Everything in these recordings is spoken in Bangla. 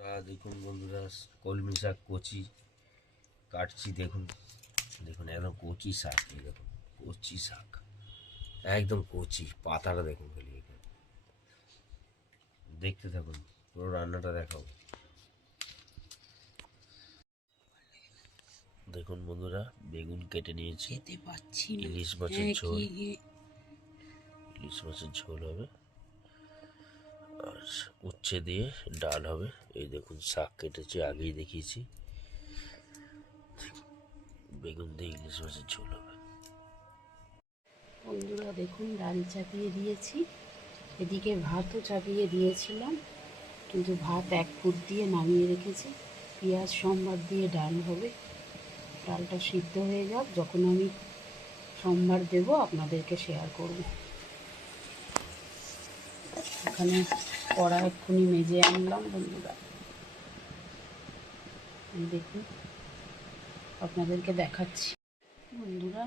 দেখুন বন্ধুরা, কলমি শাক কচি কাটছি। দেখুন দেখুন একদম কচি শাক, এই দেখুন কচি শাক, একদম কচি পাতাটা দেখুন খালি। এখানে দেখতে থাকুন, পুরো রান্নাটা দেখাবো। দেখুন বন্ধুরা, বেগুন কেটে নিয়েছি, ইলিশ মাছের ঝোল, ইলিশ মাছের ঝোল হবে, আর উচ্ছে দিয়ে ডাল হবে। এই দেখুন শাক কেটেছি, আগেই দেখিয়েছি। বেগুন দিয়ে ইলিশ মাছের ঝোল হবে। বন্ধুরা দেখুন, ডাল চাপিয়ে দিয়েছি, এদিকে ভাতও চাপিয়ে দিয়েছিলাম, কিন্তু ভাত 1 ফুট দিয়ে নামিয়ে রেখেছি। পেঁয়াজ সম্বার দিয়ে ডাল হবে। ডালটা সিদ্ধ হয়ে যাক, যখন আমি সম্বার দেব আপনাদেরকে শেয়ার করব। এখানে কড়া এক্ষুনি মেজে আনলাম বন্ধুরা, দেখুন আপনাদেরকে দেখাচ্ছি। বন্ধুরা,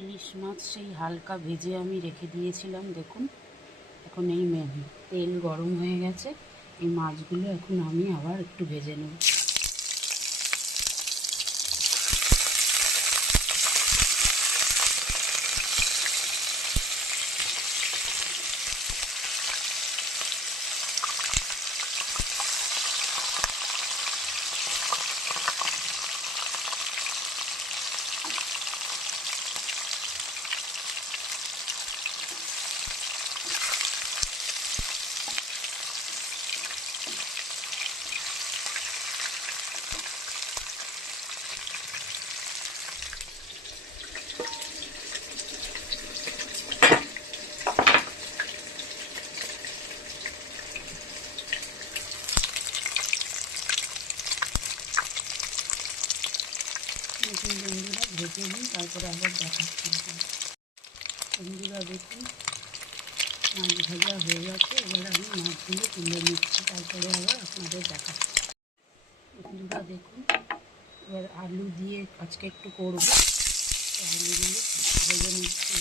ইলিশ মাছ সেই হালকা ভেজে আমি রেখে দিয়েছিলাম। দেখুন এখন এই তেল গরম হয়ে গেছে, এই মাছগুলো এখন আমি আবার একটু ভেজে নেব। দেখুন বন্ধুরা, ভেজে নিই, তারপরে আবার দেখাচ্ছি। বন্ধুরা দেখুন, মাছ ভাজা হয়ে গেছে, এবার আমি মাছগুলো তুলে নিচ্ছি, তারপরে আবার আপনাদের দেখাচ্ছি। বন্ধুরা দেখুন, এবার আলু দিয়ে আজকে একটু করবো, আলুগুলো ভেজে নিচ্ছি।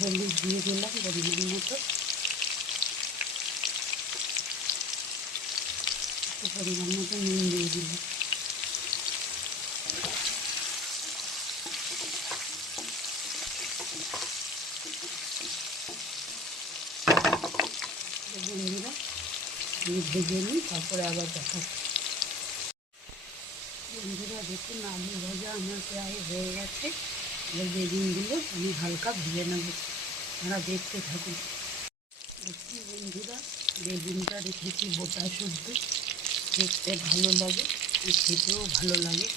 হলুদ দিয়ে দিলাম পরিমাণ মতো, পরিমাণ মতো নুন দিয়ে দিলাম। বন্ধুরা আমি ভেজে নিই, তারপরে আবার দেখাচ্ছি। বন্ধুরা দেখুন, আলু ভাজা আমার প্রায় হয়ে গেছে। এবার বেগুনগুলো আমি হালকা ভেজে নেব, আপনারা দেখতে থাকুন। দেখুন বন্ধুরা, বেগুনটা রেখেছি গোটা শুদ্ধ, দেখতে ভালো লাগে, খেতেও ভালো লাগে,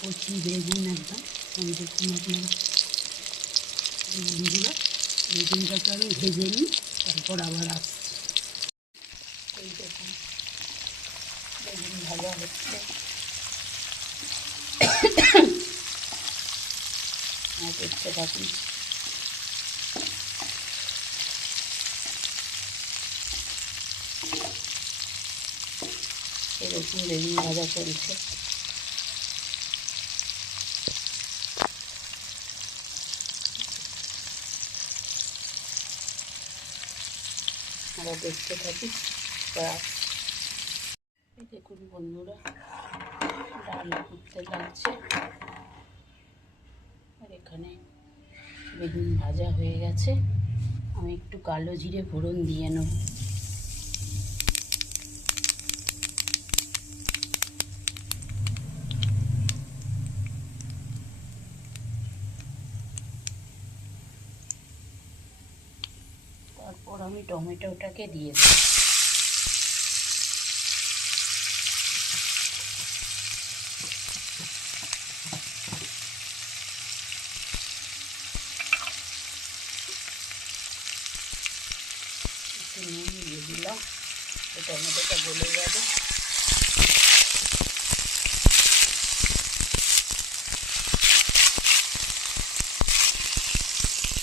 কচি বেগুন একদম। দেখুন আপনারা, বন্ধুরা বেগুনটাকে আমি ভেজে নিই, তারপর আবার আসছি। এই দেখুন বেগুন ভাজা হচ্ছে, দেখতে থাকুন। এরকম বেগুন ভাজা চলছে। আমরা দেখতে থাকি। এই দেখুন বন্ধুরা, ডাল ফুটতে লাগছে, আর এখানে বেগুন ভাজা হয়ে গেছে। আমি একটু কালো জিরে ফোড়ন দিয়ে নেব। তারপর আমি টমেটোটাকে দিয়ে দেব। টমেটোটা গলে যাবে।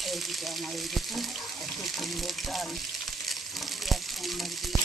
এইদিকে আমার এইদিকে কত সুন্দর ডাল পেঁয়াজ সাম্বার দিয়ে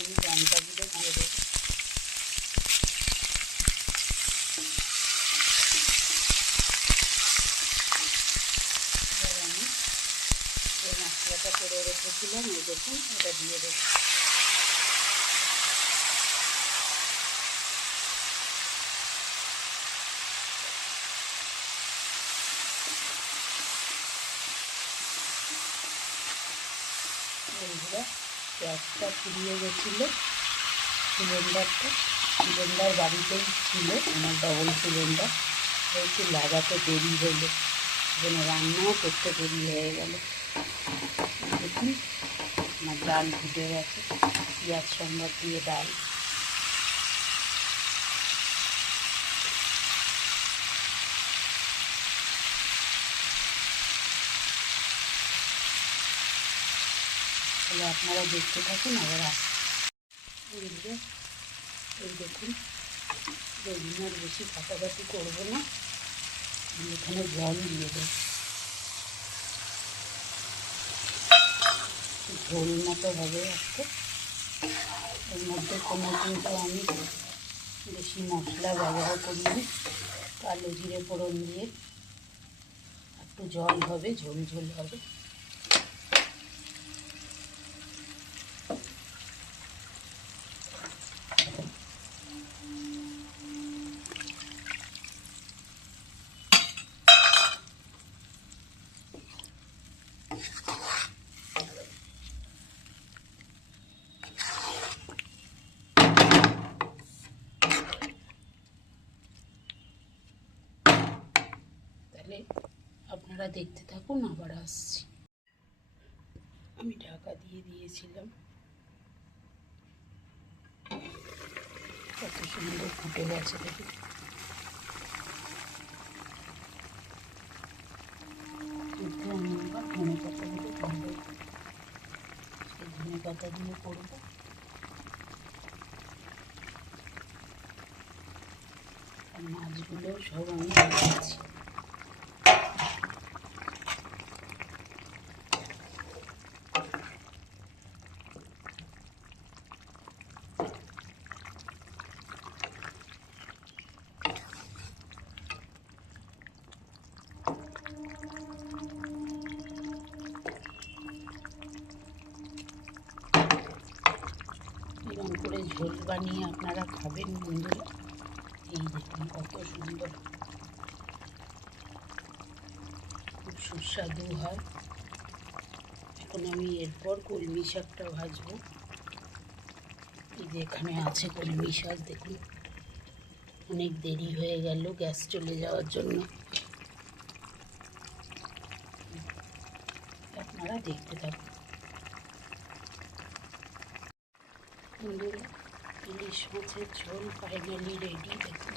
আমি লঙ্কা গুঁড়ো দিয়ে দেবো। এবার আমি যে মশলাটা করে রেখেছিলাম এই দেখুন এটা দিয়ে দেবো। বন্ধুরা গ্যাসটা ফুরিয়ে গেছিলো, সিলিন্ডার বাড়িতেই ছিল আমার, ডবল সিলিন্ডার, একটু লাগাতে দেরি হলো, যেন রান্নাও করতে দেরি হয়ে গেল। দেখুন আমার ডাল ফুটে গেছে, পেঁয়াজ সাম্বার দিয়ে ডাল। তাহলে আপনারা দেখতে থাকুন। আবার এই দেখুন, বেগুন আর বেশি কাটাকাটি করবো না, এখানে জল দিয়ে দেব, ঝোল মতো হবে একটা। এর মধ্যে কোনো কিন্তু আমি বেশি মশলা ব্যবহার করিনি, কালো জিরে ফোড়ন দিয়ে একটু জল হবে, ঝোল ঝোল হবে। তাহলে আপনারা দেখতে থাকুন, আবার আসছি। আমি ঢাকা দিয়ে দিয়েছিলাম, কত সুন্দর ফুটে গেছে দেখুন। আমি আবার ধনে পাতাগুলো করবো, সেই ধনে পাতা দিয়ে করবো। আর মাছগুলো সব আমি দিয়েছি। এরকম করে ঝোল বানিয়ে আপনারা খাবেন বন্ধুরা। এই দেখুন কত সুন্দর, খুব সুস্বাদু হয়। এখন আমি এরপর কলমি শাকটা ভাজবো। এই যে এখানে আছে কলমি শাক, দেখুন অনেক দেরি হয়ে গেল গ্যাস চলে যাওয়ার জন্য। আপনারা দেখতে থাকুন। বন্ধুরা ইলিশ মাছের ঝোল ফাইনালি রেডি, দেখুন।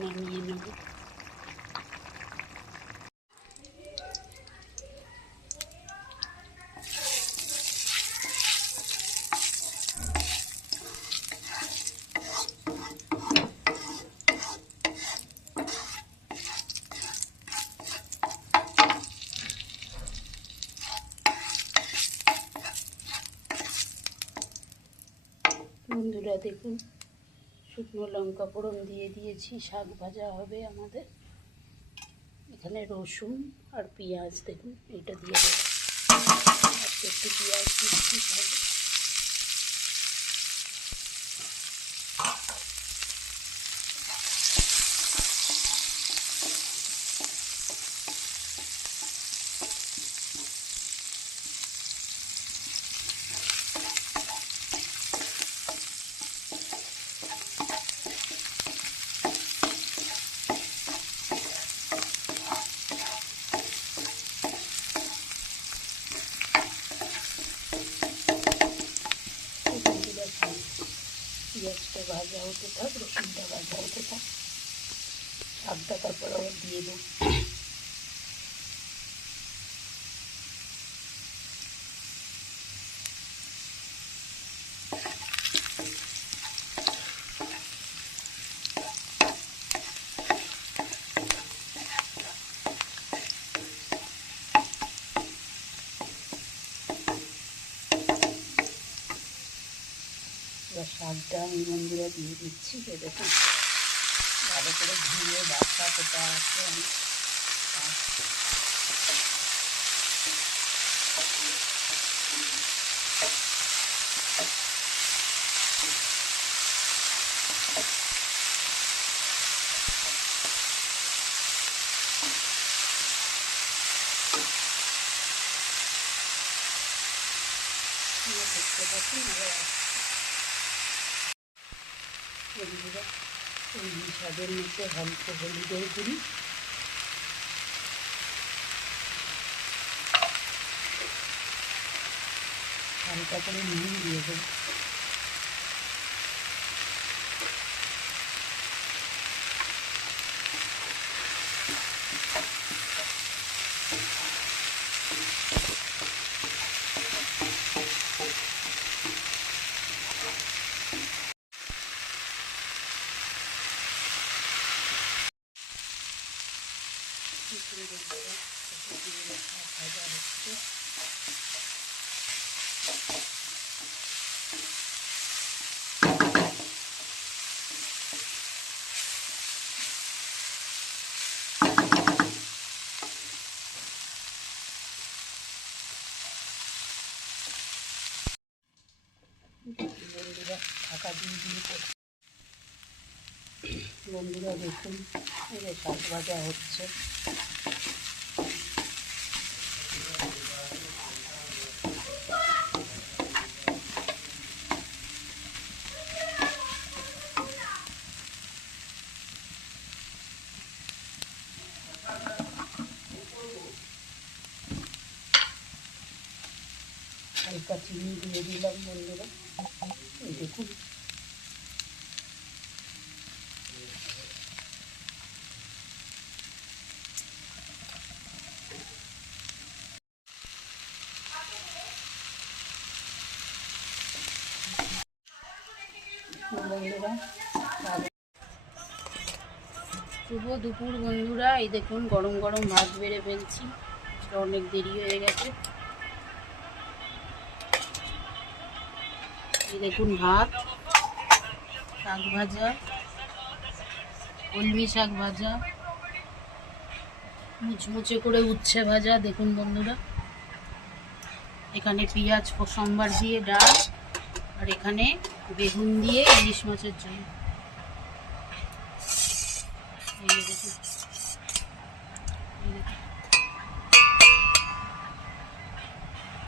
নামিয়ে নেব। বন্ধুরা দেখুন, শুকনো লঙ্কা ফোড়ন দিয়ে দিয়েছি, শাক ভাজা হবে আমাদের। এখানে রসুন আর পেঁয়াজ দেখুন, এটা দিয়ে দেবো, একটু পেঁয়াজ দিচ্ছি শাকে। পেঁয়াজটা ভাজা হতে থাক, রসুনটা ভাজা হতে থাক, শাকটা তারপর আবার দিয়ে দেবো। এবার শাকটা আমি বন্ধুরা দিয়ে দিচ্ছি। দেখুন ভালো করে ধুয়ে বাসা কোটা আছে আমি দেখতে পাচ্ছি। বন্ধুরা ওই শাকের মধ্যে হালকা হলুদের গুঁড়ি, হালকা করে নুন দিয়ে দেবো। ভাজা হচ্ছে। বন্ধুরা ঢাকা দিয়ে দিয়ে করে বন্ধুরা দেখুন এই যে শাক ভাজা হচ্ছে। হালকা চিনি দিয়ে দিলাম বন্ধুরা, এই দেখুন। বন্ধুরা শুভ দুপুর বন্ধুরা, এই দেখুন গরম গরম ভাত বেড়ে ফেলছি, অনেক দেরি হয়ে গেছে। এই দেখুন ভাত, শাক ভাজা, কলমি শাক ভাজা, মুচমুচে করে উচ্ছে ভাজা। দেখুন বন্ধুরা এখানে পেঁয়াজ সম্বার দিয়ে ডাল, আর এখানে বেগুন দিয়ে ইলিশ মাছের ঝোল। এই দেখুন।